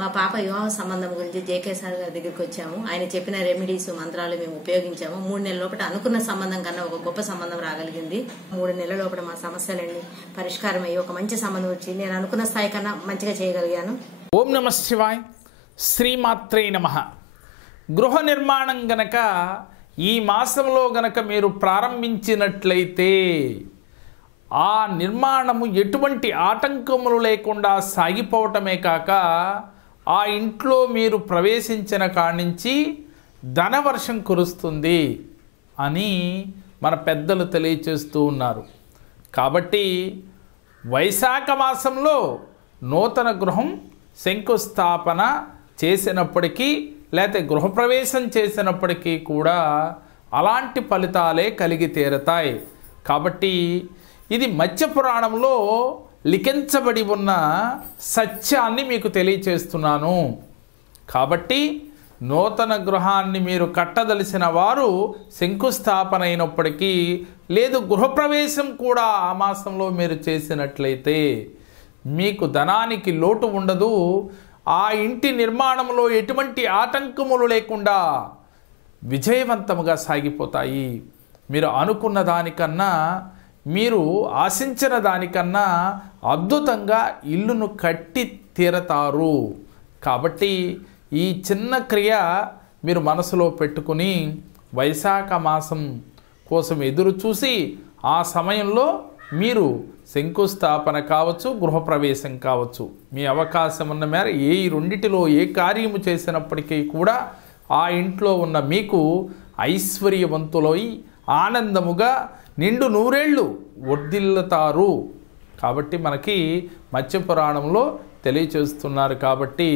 మా పాప వివాహ సంబంధం గురించి జేకే సార్ గారి దగ్గరికి వచ్చాము. ఆయన చెప్పిన రెమెడీస్ మంత్రాలు మేము ఉపయోగించాము. 3 నెలల లోపల అనుకున్న సంబంధం కన్నా ఒక గొప్ప సంబంధం రాగలిగింది. 3 నెలల లోపల మా సమస్యలన్నీ పరిష్కారం అయ్యి ఒక మంచి సంబంధం వచ్చి నేను అనుకున్న స్థాయి కన్నా మంచిగా చేయగలిగాను. ఓం నమః శివాయ. శ్రీమాత్రే నమః. గృహ నిర్మాణం గనక ఈ మాసంలో గనక మీరు ప్రారంభించినట్లయితే ఆ నిర్మాణము ఎటువంటి ఆటంకములు లేకుండా సాగిపోవటమే కాక ఆ ఇంట్లో మీరు ప్రవేశించిన కాడి నుంచి ధనవర్షం కురుస్తుంది అని మన పెద్దలు తెలియచేస్తూ ఉన్నారు. కాబట్టి వైశాఖ మాసంలో నూతన గృహం శంకుస్థాపన చేసినప్పటికీ లేకపోతే గృహప్రవేశం చేసినప్పటికీ కూడా అలాంటి ఫలితాలే కలిగి తీరతాయి. కాబట్టి ఇది మత్స్య పురాణంలో లిఖించబడి ఉన్న సత్యాన్ని మీకు తెలియచేస్తున్నాను. కాబట్టి నూతన గృహాన్ని మీరు కట్టదలిసిన వారు శంకుస్థాపన అయినప్పటికీ లేదు గృహప్రవేశం కూడా ఆ మాసంలో మీరు చేసినట్లయితే మీకు ధనానికి లోటు ఉండదు. ఆ ఇంటి నిర్మాణంలో ఎటువంటి ఆటంకములు లేకుండా విజయవంతముగా సాగిపోతాయి. మీరు అనుకున్న దానికన్నా మీరు ఆశించిన దానికన్నా అద్భుతంగా ఇల్లును కట్టి తీరతారు. కాబట్టి ఈ చిన్న క్రియ మీరు మనసులో పెట్టుకుని వైశాఖ మాసం కోసం ఎదురు చూసి ఆ సమయంలో మీరు శంకుస్థాపన కావచ్చు, గృహప్రవేశం కావచ్చు, మీ అవకాశం ఉన్న మేర ఏ రెండిటిలో ఏ కార్యము చేసినప్పటికీ కూడా ఆ ఇంట్లో ఉన్న మీకు ఐశ్వర్యవంతులై ఆనందముగా నిండు నూరేళ్ళు వర్ధిల్లుతారు. కాబట్టి మనకి మత్స్య పురాణంలో తెలియచేస్తున్నారు. కాబట్టి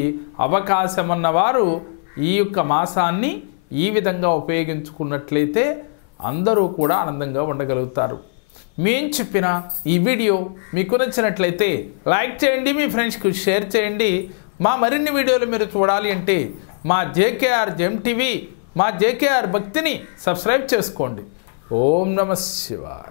అవకాశం ఉన్నవారు ఈ యొక్క మాసాన్ని ఈ విధంగా ఉపయోగించుకున్నట్లయితే అందరూ కూడా ఆనందంగా ఉండగలుగుతారు. మేము చెప్పిన ఈ వీడియో మీకు నచ్చినట్లయితే లైక్ చేయండి, మీ ఫ్రెండ్స్కి షేర్ చేయండి. మా మరిన్ని వీడియోలు మీరు చూడాలి అంటే మా జేకేఆర్ జెమ్ టీవీ, మా జేకేఆర్ భక్తిని సబ్స్క్రైబ్ చేసుకోండి. ఓం నమః శివాయ.